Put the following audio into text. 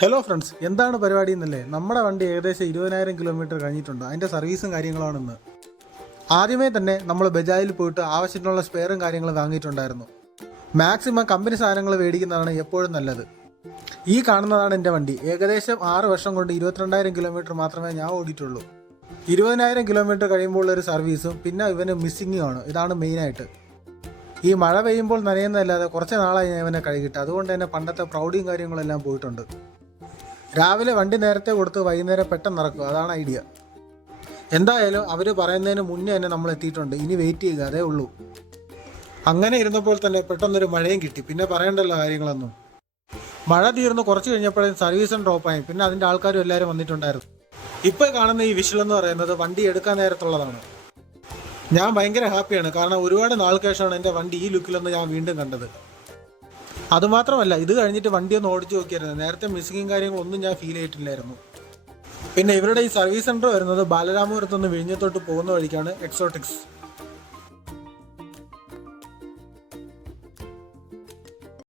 Hello friends, എന്താണ് പരിപാടി എന്നല്ലേ? നമ്മുടെ വണ്ടി ഏകദേശം 20,000 കിലോമീറ്റർ കഴിഞ്ഞിട്ടുണ്ട്. അതിൻ്റെ സർവീസും കാര്യങ്ങളാണെന്ന്. ആദ്യമേ തന്നെ നമ്മൾ ബജാജിൽ പോയിട്ട് ആവശ്യത്തിനുള്ള സ്പെയറും കാര്യങ്ങളും വാങ്ങിയിട്ടുണ്ടായിരുന്നു. മാക്സിമം കമ്പനി സാധനങ്ങൾ മേടിക്കുന്നതാണ് എപ്പോഴും നല്ലത്. ഈ കാണുന്നതാണ് എൻ്റെ വണ്ടി. ഏകദേശം 6 വർഷം കൊണ്ട് 22,000 കിലോമീറ്റർ മാത്രമേ ഞാൻ ഓടിയിട്ടുള്ളൂ. 20,000 കിലോമീറ്റർ കഴിയുമ്പോൾ ഒരു സർവീസും പിന്നെ ഇവന് മിസ്സിങ്ങും ആണ്. ഇതാണ് മെയിനായിട്ട്. ഈ മഴ പെയ്യുമ്പോൾ നനയുന്നതല്ലാതെ കുറച്ച് നാളായി ഞാൻ ഇവനെ കഴുകിയിട്ട്. അതുകൊണ്ട് തന്നെ പണ്ടത്തെ പ്രൗഡിയും കാര്യങ്ങളെല്ലാം പോയിട്ടുണ്ട്. രാവിലെ വണ്ടി നേരത്തെ കൊടുത്ത് വൈകുന്നേരം പെട്ടെന്ന് ഇറക്കും. അതാണ് ഐഡിയ. എന്തായാലും അവർ പറയുന്നതിന് മുന്നേ തന്നെ നമ്മൾ എത്തിയിട്ടുണ്ട്. ഇനി വെയിറ്റ് ചെയ്യുക, അതേ ഉള്ളൂ. അങ്ങനെ ഇരുന്നപ്പോൾ തന്നെ പെട്ടെന്നൊരു മഴയും കിട്ടി. പിന്നെ പറയേണ്ടല്ലോ കാര്യങ്ങളൊന്നും. മഴ തീർന്ന് കുറച്ച് കഴിഞ്ഞപ്പോഴും സർവീസും ഡ്രോപ്പായി. പിന്നെ അതിൻ്റെ ആൾക്കാരും എല്ലാവരും വന്നിട്ടുണ്ടായിരുന്നു. ഇപ്പോൾ കാണുന്ന ഈ വിഷ്വൽ എന്ന് പറയുന്നത് വണ്ടി എടുക്കാൻ നേരത്തുള്ളതാണ്. ഞാൻ ഭയങ്കര ഹാപ്പിയാണ്. കാരണം ഒരുപാട് നാൾക്ക് ശേഷമാണ് എൻ്റെ വണ്ടി ഈ ലുക്കിലൊന്ന് ഞാൻ വീണ്ടും കണ്ടത്. അതുമാത്രമല്ല, ഇത് കഴിഞ്ഞിട്ട് വണ്ടി ഒന്ന് ഓടിച്ചു നോക്കിയായിരുന്നു. നേരത്തെ മിസ്സിങ്ങും കാര്യങ്ങളൊന്നും ഞാൻ ഫീൽ ചെയ്തിട്ടില്ലായിരുന്നു. പിന്നെ ഇവരുടെ ഈ സർവീസ് സെൻറ്റർ വരുന്നത് ബാലരാമപുരത്തുനിന്ന് വിഴിഞ്ഞത്തോട്ട് പോകുന്ന വഴിക്കാണ്. എക്സോട്ടിക്സ്.